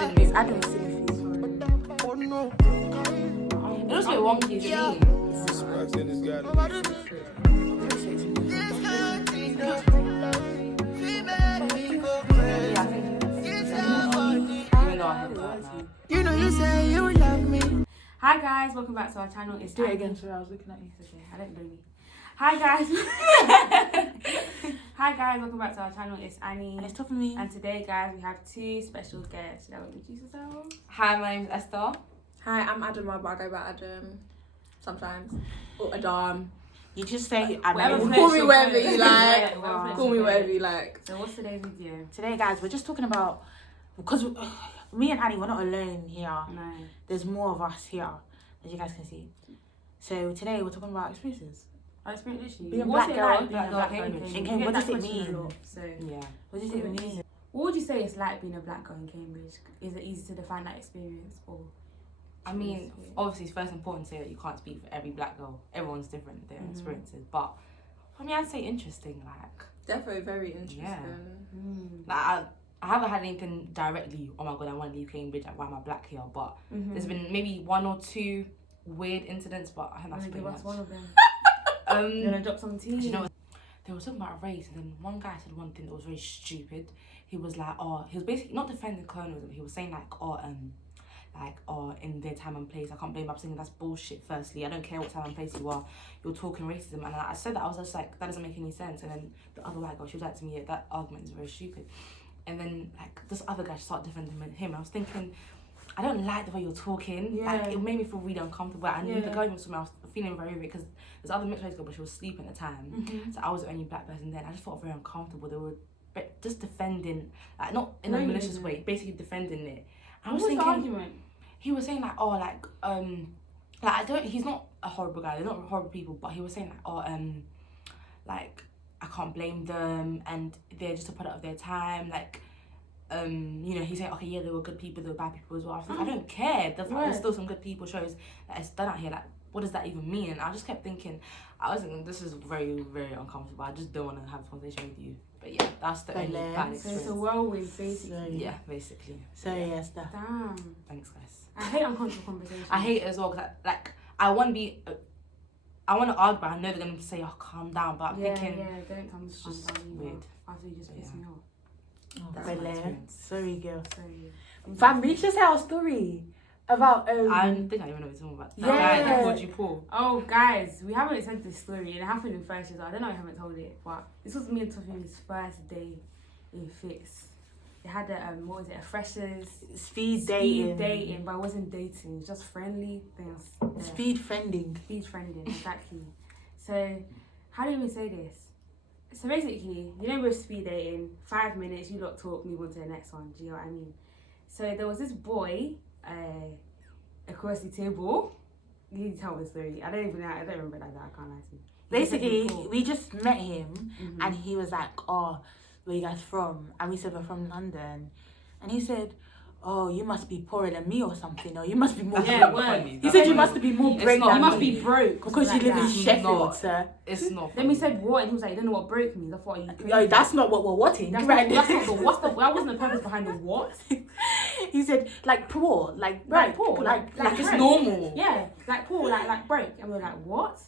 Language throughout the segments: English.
didn't move. Adam's silly face. It looks a bit wonky to me. Yeah, I think even though I have that now. You know you say you love me. Hi guys, welcome back to our channel. It's Do it Annie. again, sorry, I was looking at you. It's okay, I don't blame you. Hi guys. Hi guys, welcome back to our channel. It's Annie. And it's tough for me. And today, guys, we have two special guests. Should I introduce yourselves? Hi, my name's Esther. Hi, I'm Adaam, but I go by Adaam sometimes. Or Adaam. You just say Whatever Adam. floats Call me your whatever boat. you Yeah, like. whatever floats Call me your whatever boat. you like. So what's today's video? Today, guys, we're just talking about, because me and Annie, we're not alone here. No. There's more of us here, as you guys can see. So today, we're talking about experiences. I experienced literally. Being a What's black it girl, like being being a a black black girl in girl in Cambridge? Cambridge. You What get does that it question a mean? lot, So Yeah. What does it even mean? what would you say it's like being a black girl in Cambridge? Is it easy to define that experience or? I mean, obviously it's first important to say that you can't speak for every black girl. Everyone's different, their experiences. But for me, I'd say interesting. Like, Definitely very interesting. Yeah. like I haven't had anything directly, oh my god, I want to leave Cambridge, like, why am I black here? But there's been maybe one or two weird incidents, but I think that's Give pretty us much. one of them. Um, You're gonna drop some tea. Do you know what? They were talking about race, and then one guy said one thing that was very stupid. He was like, he was basically not defending colonialism. He was saying in their time and place, I can't blame. I'm saying that's bullshit. Firstly, I don't care what time and place you are. You're talking racism, and I said that I was just like, that doesn't make any sense. And then the other white girl, she was like to me, yeah, that argument is very stupid. And then like this other guy started defending him. I was thinking, I don't like the way you're talking. Yeah. Like, it made me feel really uncomfortable. And Yeah. the girl you was talking, I was feeling very weird because there's other mixed race girl, but she was sleeping at the time. So I was the only black person then. I just felt very uncomfortable. They were just defending, like, not in a malicious way, basically defending it. I was What's the thinking, argument? he was saying he's not a horrible guy. They're not horrible people, but he was saying like I can't blame them, and they're just a product of their time. Like, he's saying, okay, yeah, there were good people, there were bad people as well. I was like, I don't care. There's still some good people. Shows that it's done out here. Like, what does that even mean? And I just kept thinking, this is very, very uncomfortable. I just don't want to have a conversation with you. But yeah, that's the only bad So experience. it's a whirlwind, basically. Yeah, basically. So yeah, stuff. Damn. Thanks, guys. I hate uncomfortable conversations. I hate it as well because I want to be. I want to argue, but I know they're going to say, oh, calm down. But I'm thinking, don't come it's calm just down either. weird. After you just piss me off. That's my Brilliant. experience. Sorry, girl. Sorry. Fam, we just tell a story about I think I even know what you're talking about. That Yeah. guy that called you Paul. Oh, guys, we haven't said this story, and it happened in first year. I don't know if I haven't told it, but this was me and Tofi's first day in Fix. They had a freshers speed dating, dating. but it wasn't dating, it was just friendly things. Yeah. Speed friending. Speed friending, exactly. So, how do we say this? So basically, we're speed dating, 5 minutes, you lot talk, move on to the next one. Do you know what I mean? So there was this boy across the table. You need to tell the story. I don't remember that. I can't lie to you. Basically, we just met him and he was like, oh, where you guys from? And we said, we're from London. And he said, oh, you must be poorer than me or something, or you must be more Yeah, broke. word. He said you must be more It's broke not. than You must me be broke. because you live in that. Sheffield, not. sir. It's not. Then we said what, and he was like, you don't know what broke means. I thought, are you crazy? No, that's not what we're wanting. That's Right. not that wasn't the purpose behind the what. He said, like poor, like broke, Like poor, like it's broke. normal. Yeah, like poor, like broke. And we were like, what?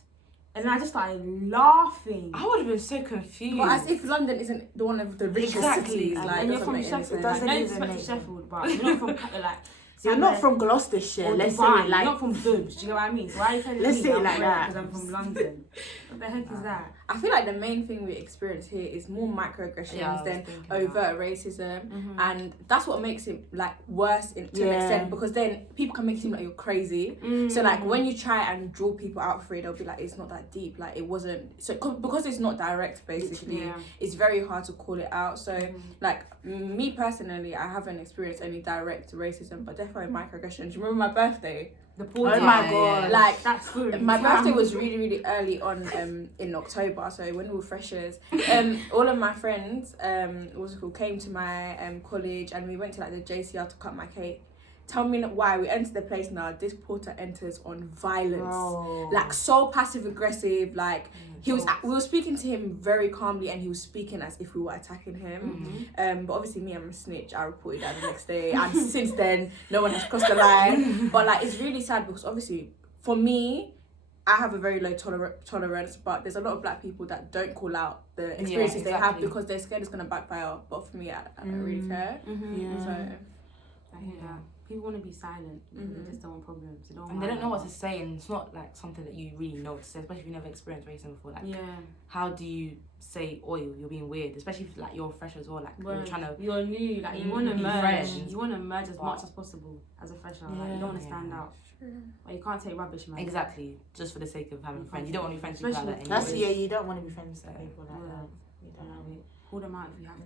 And then I just started laughing. I would have been so confused. But as if London isn't the one of the richest Exactly. cities, like, And you're doesn't from make any Sheffield. sense. Doesn't No even disrespect to make Sheffield, but you're not from like. You're not from Gloucestershire, or let's say Dubai. it like. You're not from Dubs. Do you know what I mean? So why are you telling Let's me say it I'm like broke that. because I'm from London? What the heck is that? I feel like the main thing we experience here is more microaggressions Yeah, I was than thinking overt racism, and that's what makes it like worse to an extent, because then people can make it seem like you're crazy. So like when you try and draw people out for it, they'll be like, it's not that deep, like it wasn't. So because it's not direct, basically, it's very hard to call it out. So like me personally, I haven't experienced any direct racism, but definitely microaggressions. Do you remember my birthday? The poor Oh my god. Like that's food. my birthday was really, really early on in October, so when we were freshers, all of my friends came to my college, and we went to like the JCR to cut my cake. Tell me why. We enter the place now. This porter enters on violence. Bro. Like, so passive aggressive. Like, we were speaking to him very calmly, and he was speaking as if we were attacking him. But obviously me, I'm a snitch. I reported that the next day, and since then no one has crossed the line. But like, it's really sad because obviously for me, I have a very low tolerance, but there's a lot of black people that don't call out the experiences they have because they're scared it's gonna backfire. But for me, I don't really care. So I hear that. People want to be silent. They just don't want problems. They don't know what to say, and it's not like something that you really know what to say, especially if you've never experienced racism before. Like, how do you say, "Oi, you're being weird"? Especially if like you're fresh as well. Like, you're new. Like, you want to merge. Friends. You want to merge as much as possible as a fresher. Like, you don't want to stand out. Like, you can't take rubbish, man. Exactly. Just for the sake of having friends, you don't want to be friends with people like that. That's you don't want to be friends with people like that. You don't. Call them out if you have to.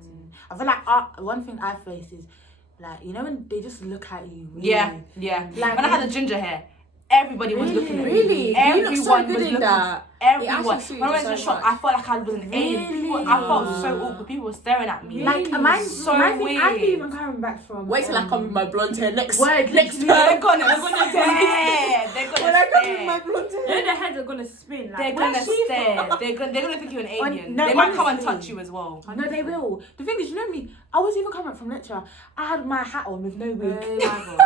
I feel like one thing I face is, like, you know, when they just look at you. Really, yeah. Like, when I had the ginger hair, everybody was looking at me. Really? Everyone You look so good was in looking. that. Everyone. It actually When I went to the suits you shop, so I felt like I was an alien. Really? I felt so awkward. People were staring at me. Like, Really? So my weird. I didn't even coming back from. wait till I come with my blonde hair next Word, next literally. time. They're gonna stare. They're When I come with my gonna stare. blonde You hair. know their heads are gonna spin. Like, They're where's gonna she stare. from? They're gonna think you're an alien. No, They might come and honestly. touch you as well. No, they will. The thing is, you know me, I was even coming from lecture. I had my hat on with no wig. Oh my god.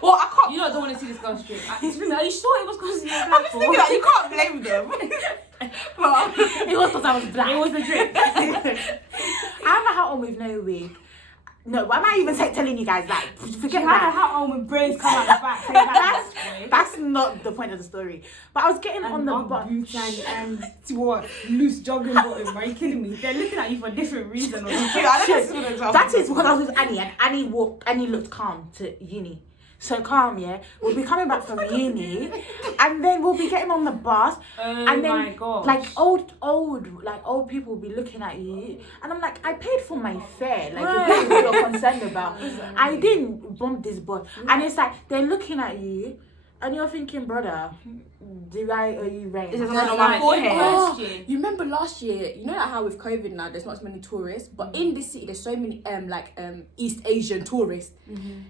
Well, I can't. You don't want to see this girl straight. Are you sure it was because you were I'm black? just thinking that you can't blame them. But It was because I was black. It was the drip. I have a hat on with no wig. No, but I'm not even telling you guys that. Forget You had that. a hat on with braids come out the back. Say that. That's not the point of the story. But I was getting on the bus. boots and what loose jogging bottom. Are you kidding me? They're looking at you for a different reason. Or something. That is because I was with Annie, and Annie looked calm to uni. So calm, yeah. We'll be coming back from uni, and then we'll be getting on the bus, and then my gosh. like old people will be looking at you, and I'm like, I paid for my fare. Like, it's what you're concerned about. I didn't bump this bus, and it's like they're looking at you, and you're thinking, brother, do I owe you rent? This is not on my forehead. Oh, you remember last year? You know like how with COVID now, there's not as many tourists, but in this city, there's so many East Asian tourists.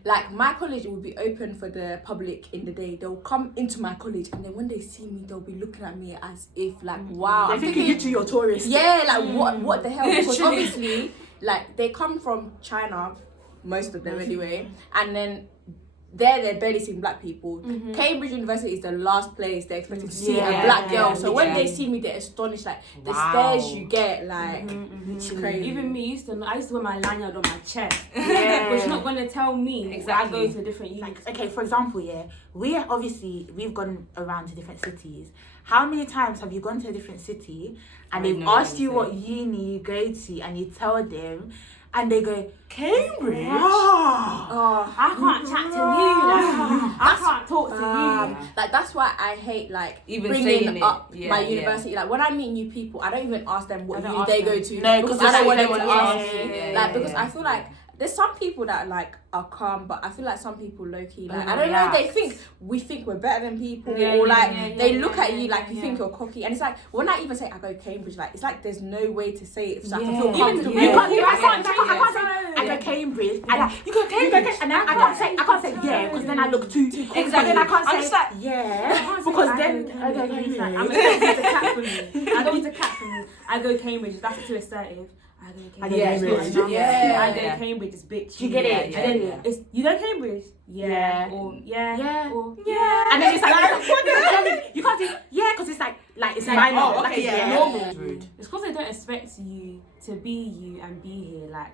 Like, my college will be open for the public in the day. They'll come into my college, and then when they see me, they'll be looking at me as if like, wow. They're thinking you two, you're tourists. Yeah, like what the hell? Because obviously, like, they come from China, most of them anyway, and then they're barely seeing black people. Cambridge University is the last place they're expecting to see a black girl. So when they see me, they're astonished. Like, the stares you get, like, it's crazy. Even me, I used to wear my lanyard on my chest. Yeah. But she's not gonna tell me Exactly. I go to a different uni. Like, okay, for example, yeah, we've gone around to different cities. How many times have you gone to a different city and they've asked you what uni you go to, and you tell them, and they go, Cambridge? Oh, I can't chat to you. Like, I can't talk to you. like, that's why I hate, like, Even bringing saying it. up Yeah, my yeah. university. Like, when I meet new people, I don't even ask them what I don't uni ask they them. go to. No, because because I don't want they them to don't ask want to me. ask you. Like, because I feel like there's some people that like are calm, but I feel like some people low key, like, Overreact. I don't know, they think we're better than people, Yeah, or yeah, like yeah, they yeah, look yeah, at you yeah, like you yeah. think you're cocky, and it's like when I even say I go Cambridge, like, it's like there's no way to say it so I can Yeah. feel Even comfortable. you can't, Yeah. I can't say I go Cambridge, and you go Cambridge, and then I can't say yeah, because then I look too Exactly. But then I can't I'm say just like, yeah, because then I go Cambridge. I'm expecting to cat for me. I don't want to cat for me. I go Cambridge. That's too assertive. I go Cambridge. Yeah, yeah, yeah. I go Yeah. Cambridge. It's bitch. Do you get it? Yeah, And then yeah. it's you go Cambridge. Yeah. Or yeah. Yeah. Or And then it's like you can't do because it's like it's Like, minor, oh, like okay, it's yeah. normal. Rude. It's because they don't expect you to be you and be here. Like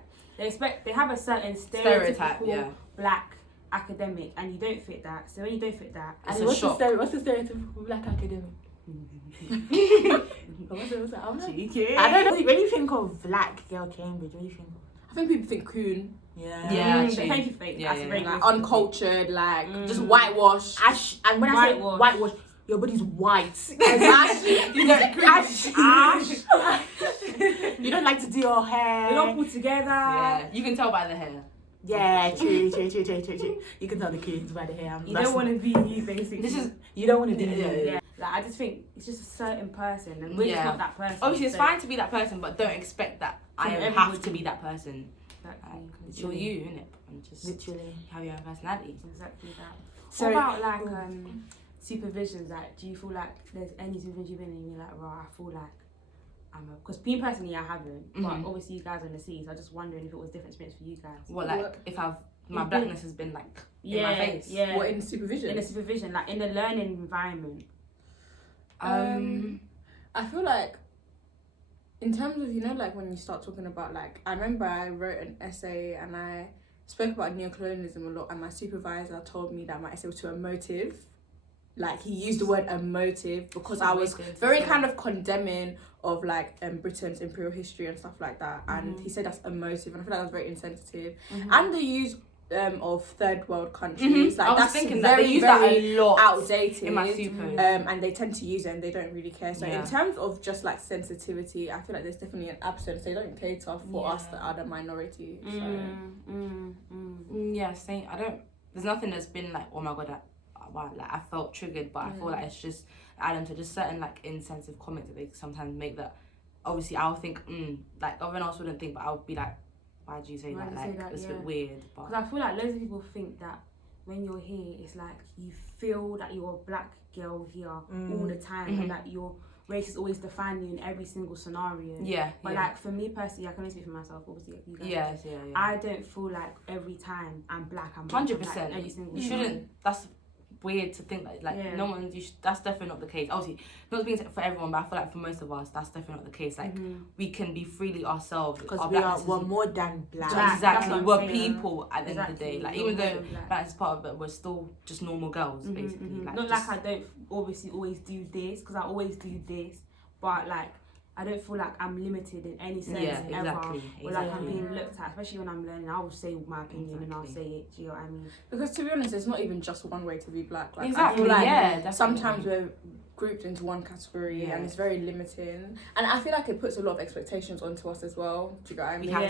they have a certain Stereotype, stereotypical yeah. black academic, and you don't fit that. So when you don't fit that, It's And a what's shock. what's the stereotypical black academic? Cheeky. I don't know. When you think of black girl Cambridge, what do you think of? I think people think coon, Yeah, the true. thank you fake. Yeah, That's yeah, very like good. uncultured, like just whitewash. Ash, and when I say Whitewash. whitewash, your body's white. You know, Ash. You don't like to do your hair. They don't put together. Yeah, you can tell by the hair. Yeah, true. You can tell the kids by the hair. You don't want to be you, basically. This is You don't want to do Yeah. Like, I just think it's just a certain person, and we're just not that person. obviously it's so- fine to be that person, but don't expect that I From have everybody. to be that person. Exactly. Like, it's your you, innit? and just Literally. have your own personality. Exactly that. So- what about like supervisions? Like, do you feel like there's any supervision you've been in and you're like, right, I feel like because me personally, I haven't, but obviously you guys are in the sea, so I'm just wondering if it was different experience for you guys. What, like, if my blackness has been like in my face? Yeah. What, in supervision? In the supervision, like in the learning environment. I feel like in terms of, you know, like when you start talking about, like, I remember I wrote an essay and I spoke about neocolonialism a lot, and my supervisor told me that my essay was too emotive. Like, he used the word emotive because I was very kind of condemning of like Britain's imperial history and stuff like that, and he said that's emotive, and I feel like that was very insensitive. And the use of third world countries, like, I was that's thinking very, that they use very that a lot outdated in my supers. and they tend to use it and they don't really care. So Yeah. in terms of just like sensitivity, I feel like there's definitely an absence. They don't cater for us that are the minority. Yeah, same. There's nothing that's been like, oh my god, like I felt triggered, but I feel like it's just Adam to just certain like insensitive comments that they sometimes make that obviously I'll think like everyone else wouldn't think, but I'll be like, why do you say that? Like, it's a bit weird. But Because I feel like loads of people think that when you're here, it's like you feel that you're a black girl here all the time, and that your race is always defining you in every single scenario. But like for me personally, I can only speak for myself. Obviously, you guys. Yeah. I don't feel like every time I'm black. 100%. Every single You shouldn't. That's weird to think like no one. That's definitely not the case. Obviously, not being for everyone, but I feel like for most of us, that's definitely not the case. Like we can be freely ourselves because we're more than black. Exactly, we're saying. people at the end of the day. Like even though black is part of it, we're still just normal girls, basically. Like, not like I don't obviously always do this, because I always do this, but like I don't feel like I'm limited in any sense ever. Or like I'm being looked at, especially when I'm learning. I will say my opinion and I'll say it. Do you know what I mean? Because to be honest, it's not even just one way to be black. Like, exactly. I feel like sometimes definitely. we're grouped into one category and it's very limiting. And I feel like it puts a lot of expectations onto us as well. Do you know what I mean? We have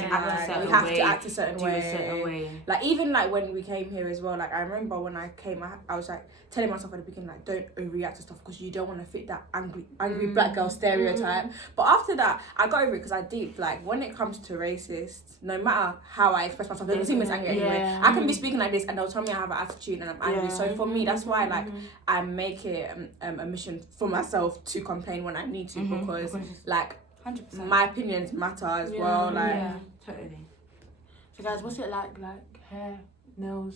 to act a certain way. Like even like when we came here as well, like I remember when I came, I was like telling myself at the beginning, like, don't overreact to stuff because you don't want to fit that angry black girl stereotype. But after that, I got over it because I deep, like, when it comes to racists, no matter how I express myself, they don't see me as angry anyway. I can be speaking like this and they'll tell me I have an attitude and I'm angry. So for me, that's why like I make it a mission for myself to complain when I need to, because like 100%. my opinions matter as well. Like totally. So guys, what's it like hair, nails,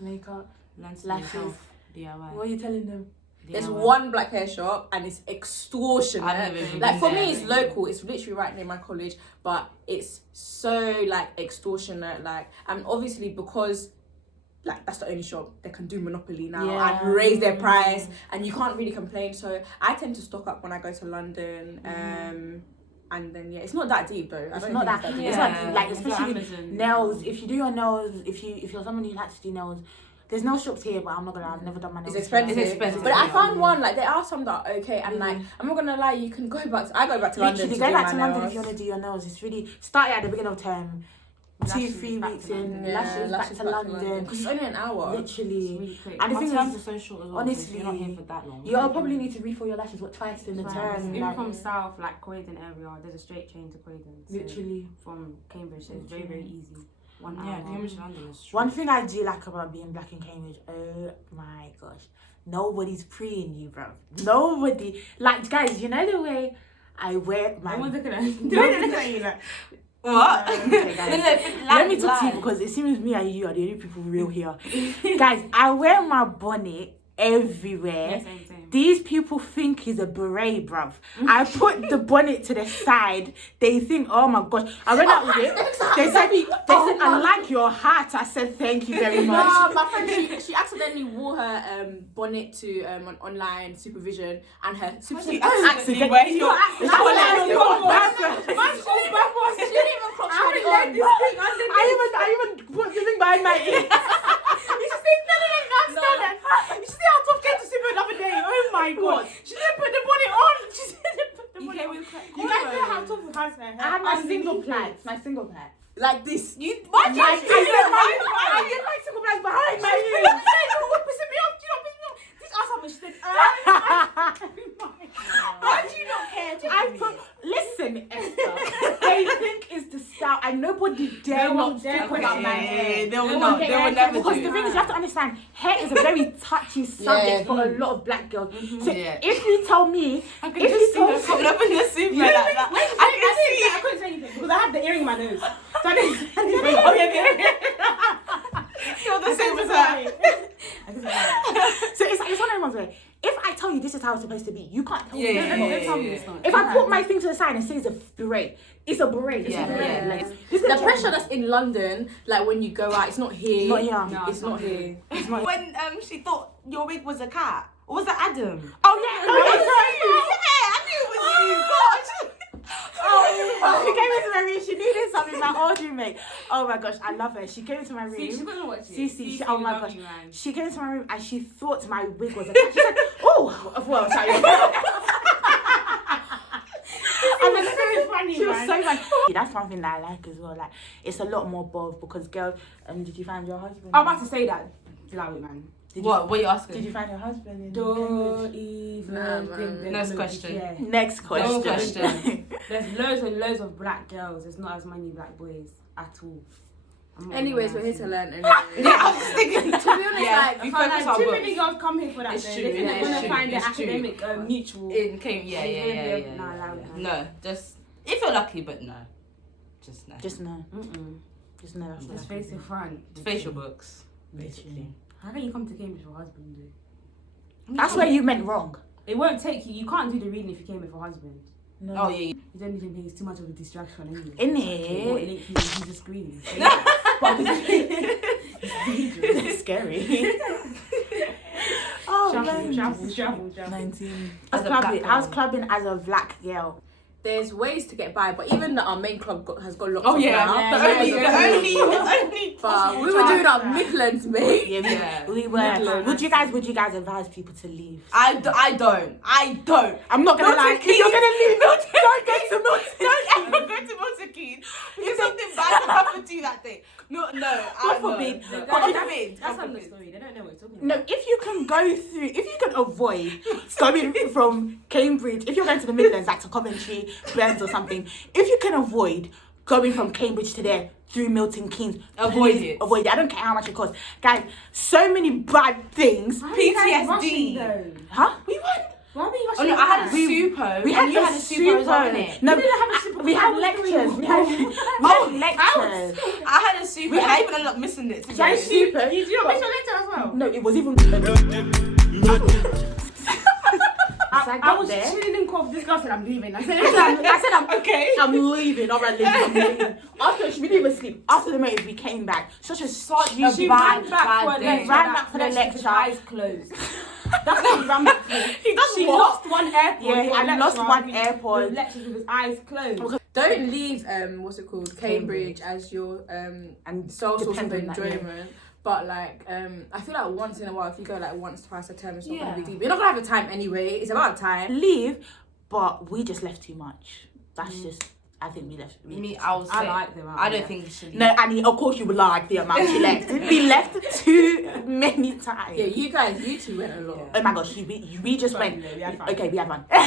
makeup, lashes? DIY. What are you telling them? there's one black hair shop and it's extortionate. Like for me, it's local. It's literally right near my college, but it's so like extortionate. Like, and obviously because like that's the only shop they can do monopoly now and raise their price, and you can't really complain. So I tend to stock up when I go to London. And then it's not that deep though. It's not that deep. It's not deep. Like especially nails. If you do your nails, if you're someone who likes to do nails. There's no shops here, but I'm not gonna lie, I've never done my nails. It's expensive. But I found one, like, there are some that are okay, and like, I'm not gonna lie, you can go back to, I go back to London to do my nails. Go back to London if you wanna do your nails. It's really, start at the beginning of term, 2-3 weeks in, lashes back to London. Because it's only an hour. Literally. Really quick. And the thing is, so short as well, honestly, you're not here for that long. You'll probably need to refill your lashes, twice in the term. Even from South, like Croydon area, there's a straight train to Croydon. So literally. From Cambridge, so it's very, very easy. 1 hour. Yeah, Cambridge to London is One thing I do like about being black in Cambridge, oh my gosh, nobody's preying you, bro. Nobody. Like, guys, you know the way I wear my... No one's looking at you. Look at you like... What? Okay, let me talk to you, because it seems me and you are the only people real here. Guys, I wear my bonnet everywhere. Yeah, same. These people think it's a beret, bruv. I put the bonnet to the side. They think, oh my gosh. I went out with it. They said, I like your hat. I said, thank you very much. No, my friend, she accidentally wore her bonnet to an online supervision, and her supervision accidentally wear your... She didn't even crop it on. I even put the thing behind my ear. You should say, no, you see how tough came to super the other day. Oh my god. She didn't put the bonnet on. She didn't put the bonnet on. You guys know how tough it has her hair. I had my single plaits. Like this. I did my single plaits behind my ear. What pissing me off? Do you not piss me off? This asshole, she said, How do you not care? Listen, Esther. They think it's the style, and nobody would dare not talk about my hair. They will not. They will never do. Because the thing is, you have to understand, hair is a very touchy subject for a lot of black girls. So if you tell me, I can just see her coming up in the super like that. I couldn't say anything because I had the earring in my nose. So I didn't oh yeah, You're the same as her. So it's one of those ones where if I tell you this is how it's supposed to be, you can't tell me. Don't tell me it's not. If I put my thing to the side and say it's a beret, it's a beret. It's a beret. Like, the pressure that's in London, like when you go out, it's not here. Not here. No, it's not here. It's not. When she thought your wig was a cat, or was that Adam? Oh yeah, I knew it was you. Gosh. She came into my room. She needed something. My old roommate. Oh my gosh, I love her. She came into my room. She's gonna watch it. Cece, oh my gosh. She came into my room and she thought my wig was a cat. She said, "Oh, well, sorry." So funny, she was so funny. That's something that I like as well. Like, it's a lot more bold because girls. Did you find your husband? I'm about to say that. Allow it, man. What are you asking? Did you find your husband in Don't even. Next question. Yeah. Next question. Next question. There's loads and loads of black girls. There's not as many black boys at all. Anyways, we're here to learn. Anyway. Yeah, I was thinking. To be honest, like, we I find focus like on too books. many girls come here for that. It's Though. true, They think yeah, they're it's gonna true, find the it's true. academic mutual. It came, yeah. Nah, allow it, man. No, just if you're lucky, but no, just no. Just no. Mm-mm. Just no. That's Just face your front. Facial books, basically. Literally. How can you come to Cambridge for husband? Though? That's where you meant wrong. It won't take you. You can't do the reading if you came here for husband. No. Oh yeah. You don't need to be. It's too much of a distraction anyway. Innit? What link you use the screen? It's scary. Oh, Travel. 19. As a black How's girl. clubbing as a black girl? there's ways to get by, but even our main club has got locked Oh off yeah, now. the only. But we were doing our Midlands, mate. Yeah, we were. Would you guys advise people to leave? I don't. I'm not gonna lie. Keys. You're gonna leave. Don't go to Milton. Don't ever go to Milton Keynes. If something bad will happen to you that day. No. God forbid. God forbid. That's not the story. They don't know what you're talking No, about. if you can avoid going from Cambridge, if you're going to the Midlands, like to Coventry, Burns or something, if you can avoid going from Cambridge to there through Milton Keynes, Avoid please it. Avoid it. I don't care how much it costs. Guys, so many bad things. Why are you guys rushing, PTSD. though? Huh? We went. Why were you Oh rushing? no, I had a back? super. We had you the had a super as well, super. innit? No, We didn't have a super. we I had was lectures. doing- We had lectures. I had a super. We and had- I even ended up missing it. So super. Did you not miss your lecture as well? No, it was even. I was chilling in court. This girl said, "I'm leaving." I said, I'm okay. I'm leaving. All right, I'm leaving. After she didn't even sleep. After the meeting, we came back. Such a She stupid ran back for a day. lecture. Ran back for the with lecture. Eyes closed. That's what he ran back for. She lost one AirPod. Yeah, for I a lost lecture one with- AirPod. with lectures with his eyes closed. Don't leave what's it called, Cambridge as your And sole source of depend on that, yeah. enjoyment. But like I feel like once in a while, if you go like once, twice a term, it's not gonna be Yeah. deep. You're not gonna have the time anyway. It's about time. Leave, but we just left too much. That's just. I think we left. Me, I was. I like them. I don't think you should. No, and of course you would like the amount she left. We left too many times. Yeah, you two went a lot. Oh my gosh, we just went. We had fun. Okay, we had fun. But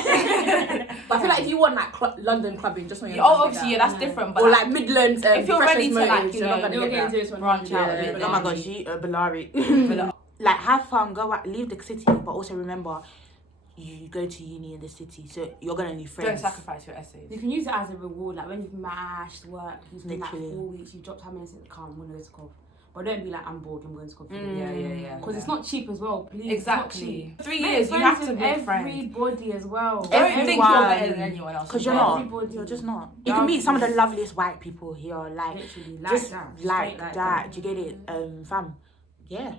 I feel like if you want like London clubbing, just when you're Oh, obviously, yeah, that's different. But or like Midlands, if you're ready to, Freshers' like, Motives, you you're know, not gonna You're get getting that. to this one. branch out a Yeah. bit. Oh my gosh, Bellari. Like have fun, go out, leave the city, but also remember, you go to uni in the city, so you're gonna need Don't friends. sacrifice your essays. You can use it as a reward, like when you've mashed work, you've been like Literally. 4 weeks, you've dropped how many and calm, I'm gonna go to golf. But don't be like, I'm bored, I'm going to golf. Yeah. Because it's not cheap as well, please. Exactly. 3 Make years, you friends have to with make friends. everybody as well. Don't think you're Everyone. better than anyone else. Because you're as well. not. Everybody. You're just not. You can meet some of the loveliest white people here, like Literally, like just that. like straight that. Do you get it, fam? Yeah.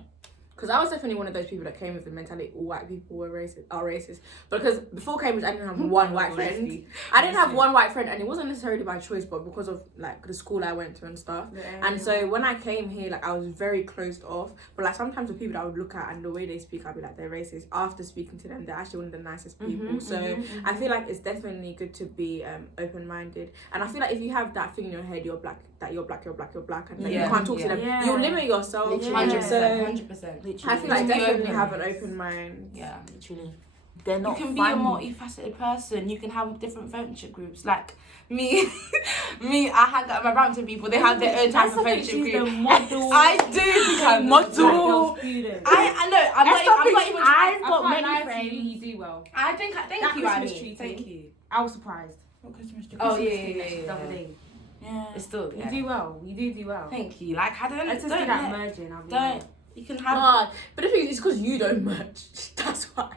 Because I was definitely one of those people that came with the mentality all white people are racist. Because before Cambridge, I didn't have one white friend. I didn't have one white friend, and it wasn't necessarily by choice, but because of like the school I went to and stuff. And so when I came here, like I was very closed off. But like sometimes the people that I would look at and the way they speak, I'd be like, they're racist. After speaking to them, they're actually one of the nicest people. I feel like it's definitely good to be open-minded. And I feel like if you have that thing in your head, you're black, and like, you can't talk to them, Yeah. you'll limit yourself. Literally. So 100%. I feel like Just be definitely open. have an open mind. Yeah. Literally. they're not You can funny. be a multifaceted person. You can have different friendship groups. Like me, I hang out with my Brampton people. They have their own type of friendship group. The model. I do think I'm Model. I know. I'm not even. I've I got can't many lie to friends. you, you do well. I think. That Thank you, Christmas Annie. tree Thank thing. you. I was surprised. What Christmas tree? Oh, yeah, Christmas tree yeah, next yeah, the other yeah. day. Yeah. It's still. You do well. You do well. Thank you. Like I don't. Let's just do don't that let- merging. I'll be Don't. like, You can have. Nah, but the thing is, it's because you don't merge. That's why.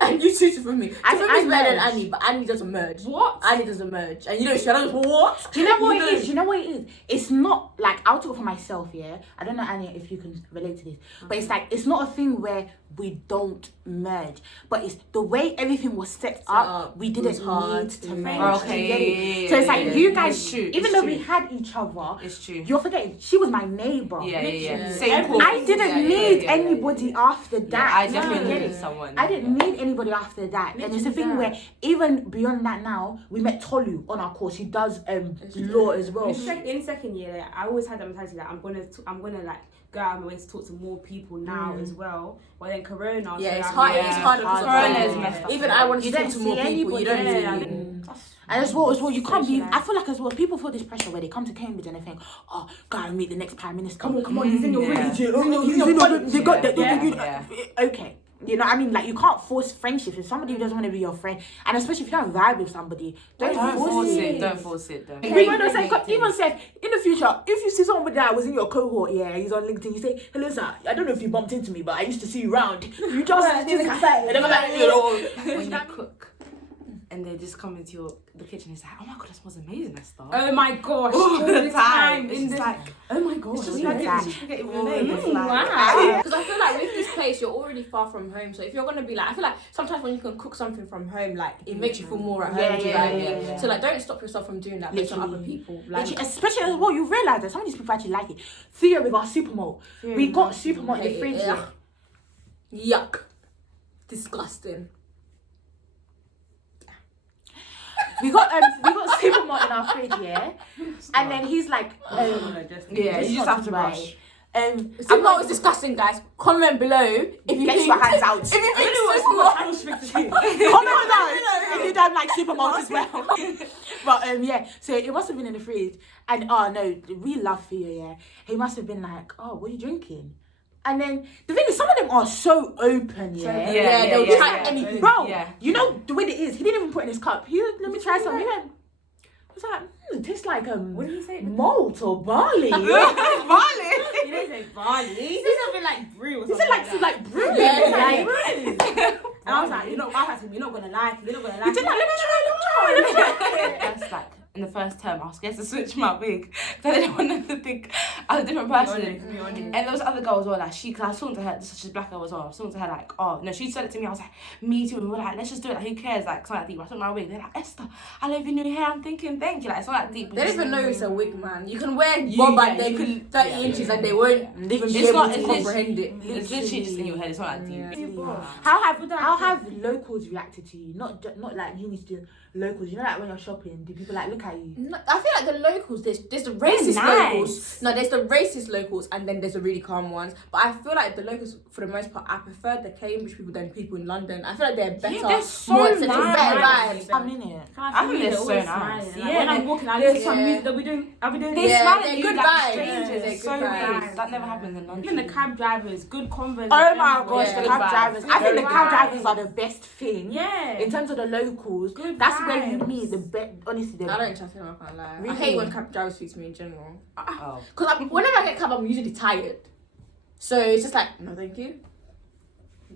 And you choose for me. I Tiffany's better than merge. Annie, but Annie doesn't merge. what? Annie doesn't merge. And you know, she does what? Do you know what it is? Do you know what it is? It's not like, I'll talk for myself, yeah? I don't know, Annie, if you can relate to this. But it's like, it's not a thing where we don't merge. But it's the way everything was set up, we didn't need to merge. Okay, You get it? yeah, So it's like, yeah, you yeah. guys, It's true, even it's though true. we had each other, It's true. you're forgetting, she was my neighbour. Yeah, yeah, yeah. Literally. Same course. I didn't Yeah, yeah, need yeah, yeah, anybody yeah. after Yeah, that. I You definitely get needed it? someone. I didn't need anybody after that. And it's a thing where even beyond that now, we met Tolu on our course. He does law as well. In second year, like, I always had that mentality that I'm gonna like go out of my way to talk to more people now as well. But then Corona, Yeah, so it's I'm hard. like, It's harder because of Corona Corona. is messed up. Even I want to You talk don't to see more people. You don't anybody. see. And as well, you can't be. Socialising. I feel like as well, people feel this pressure where they come to Cambridge and they think, "Oh, gotta meet the next prime minister. Come on, he's in your Yeah. religion. He's in your. They got that. Yeah. Okay, you know what I mean? Like you can't force friendships. If somebody who doesn't want to be your friend, and especially if you don't vibe with somebody, don't force it. Don't force it. Don't. Even said in the future, if you see somebody that was in your cohort, yeah, he's on LinkedIn, you say, "Hello, sir. I don't know if you bumped into me, but I used to see you around." You just and then like, you know, When you cook, and they just come into the kitchen and say, "Oh my god, that smells amazing, Esther." Oh my gosh! All all the the time. time It's in just the like, oh my gosh! it's just really? like it's forget your name. It's like, Wow. Because I feel like with this place, you're already far from home. So if you're gonna be like, I feel like sometimes when you can cook something from home, like it makes you feel more at home. Yeah, do you yeah, know what I yeah, mean? yeah. So like, don't stop yourself from doing that based on other Literally. people. Like, especially as well, you realise that some of these people actually like it. Theo with our supermalt. We got supermalt in the hate fridge. it. Yeah. Yuck, disgusting. We got supermalt in our fridge, yeah. And then he's like, yeah, you just have to rush. Supermalt is disgusting, guys. Comment below if you Get think your hands out. if you think supermalt. Comment below if you don't like supermalt as well. But yeah, so it must have been in the fridge. And oh no, we love Theo, yeah. He must have been like, "Oh, what are you drinking?" And then the thing is, some of them are so open, yeah. Yeah, they'll try yeah. anything. Bro, Yeah. you know the way it is. He didn't even put in his cup. He let me try something. He went, what's that? It tastes like What did he say? malt or barley. Barley. He didn't say barley. He said something like brew or He something. said like brew. Yeah, Like, And I was like, you're not. I said, you're not gonna like it. You're not gonna like he did like, let me try. That's like in the first term, I was scared to switch my wig because I didn't want them to think I was a different person. And there was other girls as well, like because I was talking to her, she's black girl as well. I was talking to her like, oh no, she said it to me. I was like, me too. And we were like, let's just do it. Like, who cares? Like, it's not that deep. I took my wig. They're like, Esther, I love your new hair. I'm thinking, thank you. Like, it's not that deep. They don't even know it's a wig, man. You can wear bob and they can 30 inches and they won't even be It's able not- to it's comprehend it. It's literally just in your head. It's not that deep. How have locals reacted to you? Not like uni students, locals. You know, like when you're shopping, do people like look at you? No, I feel like the locals, there's the racist nice. locals. No, there's the racist locals and then there's the really calm ones. But I feel like the locals, for the most part, I prefer the Cambridge people than people in London. I feel like they're better. they're so more nice. better vibes. I'm in it. I think they're so nice. Like, Yeah, when I'm walking, I there's listen to some some- music. They'll be doing. I'll be doing. They Yeah, smile they're at you good like vibes. strangers. They're It's so good vibes. weird. That never happens in London. Even the cab drivers, good convos. Oh my gosh, Yeah. the cab Good drivers. vibes. I think the Good cab vibes. drivers are the best thing. Yeah. In terms of the locals, Good that's where you vibes. meet the best. Honestly, I don't trust them, I can't lie. I Really? hate when cab drivers speak to me in general. Oh. Because whenever I get cab, I'm usually tired. So it's just like, no, thank you.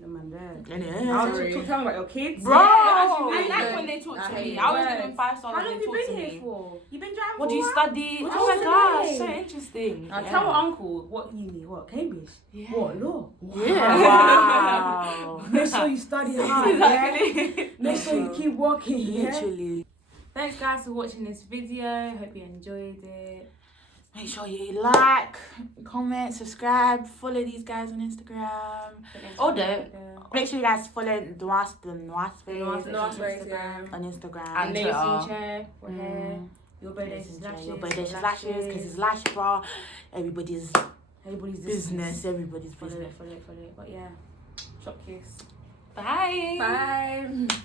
No man there. Yeah. Sorry. Tell me about your kids. Bro, I I like when they talk I to hate me. it. I always Yeah. give them 5 stars How when long they have you talk to been here me. for? You've been driving. What do you for study? What Oh my do you gosh, study? so interesting. Now Yeah. tell uncle what uni, what Cambridge, Yeah. what law. Yeah. Wow. Make sure you study hard. Yeah? Exactly. Make sure you keep working. Yeah? Literally. Thanks guys for watching this video. Hope you enjoyed it. Make sure you like, comment, subscribe, follow these guys on Instagram. Or don't. Make sure you guys follow the Noir Space Instagram. on Instagram. And nails Twitter. in chair for hair. Your birthday is lashes. Your birthday lashes because it's lash bar. Everybody's Everybody's business. Everybody's Follow business. it. But yeah, Chopkissss. Bye. Bye.